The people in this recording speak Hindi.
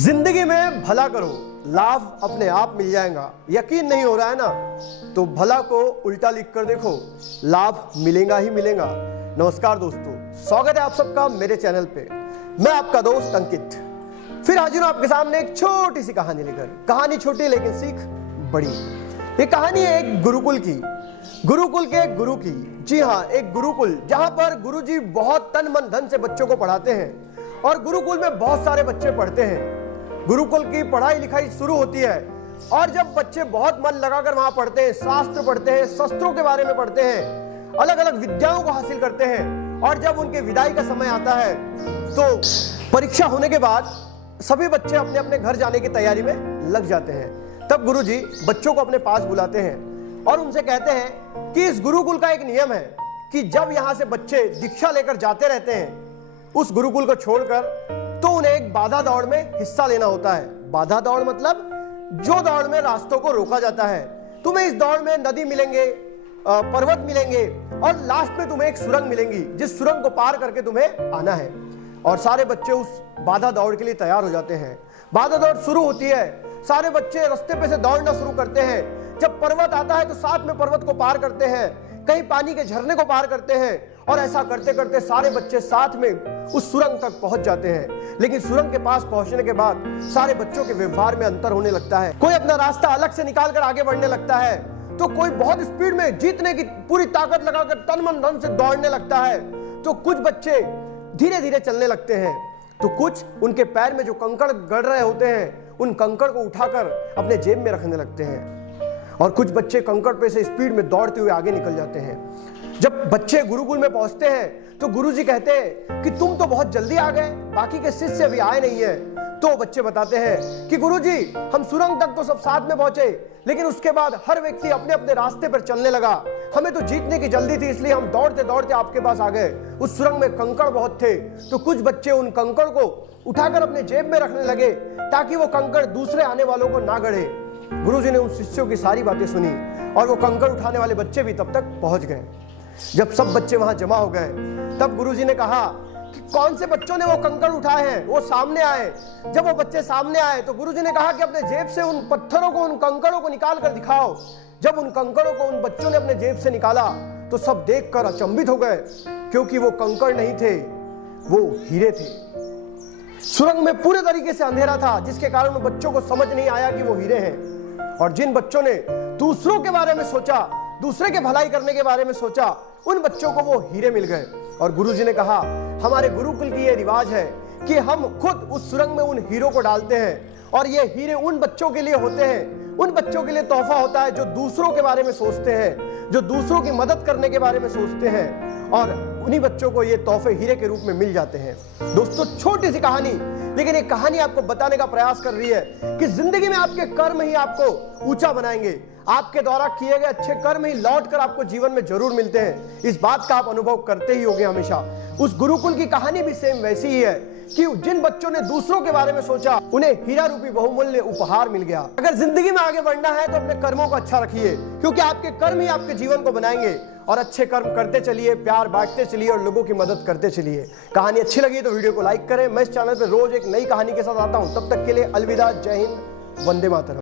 जिंदगी में भला करो, लाभ अपने आप मिल जाएगा। यकीन नहीं हो रहा है ना, तो भला को उल्टा लिख कर देखो, लाभ मिलेगा ही मिलेगा। नमस्कार दोस्तों, स्वागत है आप सबका मेरे चैनल पे। मैं आपका दोस्त अंकित फिर हाजिर हूं आपके सामने एक छोटी सी कहानी लेकर। कहानी छोटी लेकिन सीख बड़ी। ये कहानी है एक गुरुकुल की, गुरुकुल के एक गुरु की। जी हाँ, एक गुरुकुल जहां पर गुरुजी बहुत तन मन धन से बच्चों को पढ़ाते हैं और गुरुकुल में बहुत सारे बच्चे पढ़ते हैं। गुरुकुल की पढ़ाई लिखाई शुरू होती है और जब बच्चे बहुत मन लगाकर वहां पढ़ते हैं, शास्त्र पढ़ते हैं, शस्त्रों के बारे में पढ़ते हैं, अलग अलग विद्याओं को हासिल करते हैं, और जब उनके विदाई का समय आता है तो परीक्षा होने के बाद सभी बच्चे अपने अपने घर जाने की तैयारी में लग जाते हैं। तब गुरुजी बच्चों को अपने पास बुलाते हैं और उनसे कहते हैं कि इस गुरुकुल का एक नियम है कि जब यहां से बच्चे दीक्षा लेकर जाते रहते हैं उस गुरुकुल को छोड़कर, तो उन्हें एक बाधा दौड़ में हिस्सा लेना होता है। बाधा दौड़ मतलब जो दौड़ में रास्तों को रोका जाता है। तुम्हें इस दौड़ में नदी मिलेंगे, पर्वत मिलेंगे और लास्ट में तुम्हें एक सुरंग मिलेंगी, जिस सुरंग को पार करके तुम्हें आना है। और सारे बच्चे उस बाधा दौड़ के लिए तैयार हो जाते हैं। बाधा दौड़ शुरू होती है, सारे बच्चे रास्ते पे से दौड़ना शुरू करते हैं। जब पर्वत आता है तो साथ में पर्वत को पार करते हैं, कहीं पानी के झरने को पार करते हैं, और ऐसा करते करते सारे बच्चे साथ में उस सुरंग तक पहुंच जाते हैं। लेकिन सुरंग के पास पहुंचने के बाद सारे बच्चों के व्यवहार में अंतर होने लगता है। कोई अपना रास्ता अलग से निकाल कर आगे बढ़ने लगता है, तो कोई बहुत स्पीड में जीतने की पूरी ताकत लगाकर तन मन धन से दौड़ने लगता है, तो कुछ बच्चे धीरे धीरे चलने लगते हैं, तो कुछ उनके पैर में जो कंकड़ गड़ रहे होते हैं उन कंकड़ को उठाकर अपने जेब में रखने लगते हैं, और कुछ बच्चे कंकड़ पे से स्पीड में दौड़ते हुए आगे निकल जाते हैं। जब बच्चे गुरुकुल में पहुंचते हैं तो गुरुजी कहते हैं कि तुम तो बहुत जल्दी आ गए, बाकी के शिष्य अभी आए नहीं है। तो बच्चे बताते हैं कि गुरुजी, हम सुरंग तक तो सब साथ में पहुंचे, लेकिन उसके बाद हर व्यक्ति अपने अपने रास्ते पर चलने लगा। हमें तो जीतने की जल्दी थी, इसलिए हम दौड़ते दौड़ते आपके पास आ गए। उस सुरंग में कंकड़ बहुत थे, तो कुछ बच्चे उन कंकड़ को उठाकर अपने जेब में रखने लगे ताकि वो कंकड़ दूसरे आने वालों को ना गढ़े। गुरुजी ने उन शिष्यों की सारी बातें सुनी और वो कंकड़ उठाने वाले बच्चे भी तब तक पहुंच गए। जब सब बच्चे वहां जमा हो गए तब गुरुजी ने कहा कि कौन से बच्चों ने वो कंकड़ उठाए हैं, वो सामने आए। जब वो बच्चे सामने आए तो गुरुजी ने कहा कि अपने जेब से उन पत्थरों को, उन कंकड़ों को निकाल कर दिखाओ। जब उन कंकड़ों को उन बच्चों ने अपने जेब से निकाला तो सब देखकर अचंभित हो गए, क्योंकि वो कंकड़ नहीं थे, वो हीरे थे। सुरंग में पूरे तरीके से अंधेरा था, जिसके कारण उन बच्चों को समझ नहीं आया कि वो हीरे हैं। और जिन बच्चों ने दूसरों के बारे में सोचा, दूसरे के भलाई करने के बारे में सोचा, उन बच्चों को वो हीरे मिल गए। और गुरुजी ने कहा, हमारे गुरुकुल की ये रिवाज है कि हम खुद उस सुरंग में उन हीरों को डालते हैं, और ये हीरे उन बच्चों के लिए होते हैं, उन बच्चों के लिए तोहफा होता है जो दूसरों के बारे में सोचते हैं, जो दूसरों की मदद करने के बारे में सोचते हैं, और उन्हीं बच्चों को ये तोहफे हीरे के रूप में मिल जाते हैं। दोस्तों, छोटी सी कहानी, लेकिन ये कहानी आपको बताने का प्रयास कर रही है कि जिंदगी में आपके कर्म ही आपको ऊंचा बनाएंगे। आपके द्वारा किए गए अच्छे कर्म ही लौटकर आपको जीवन में जरूर मिलते हैं। इस बात का आप अनुभव करते ही होंगे हमेशा। उस गुरुकुल की कहानी भी सेम वैसी ही है कि जिन बच्चों ने दूसरों के बारे में सोचा, उन्हें हीरा रूपी बहुमूल्य उपहार मिल गया। अगर जिंदगी में आगे बढ़ना है तो अपने कर्मों को अच्छा रखिए, क्योंकि आपके कर्म ही आपके जीवन को बनाएंगे। और अच्छे कर्म करते चलिए, प्यार बांटते चलिए और लोगों की मदद करते चलिए। कहानी अच्छी लगी तो वीडियो को लाइक करें। मैं इस चैनल पर रोज एक नई कहानी के साथ आता हूं। तब तक के लिए अलविदा, जय हिंद, वंदे मातरम।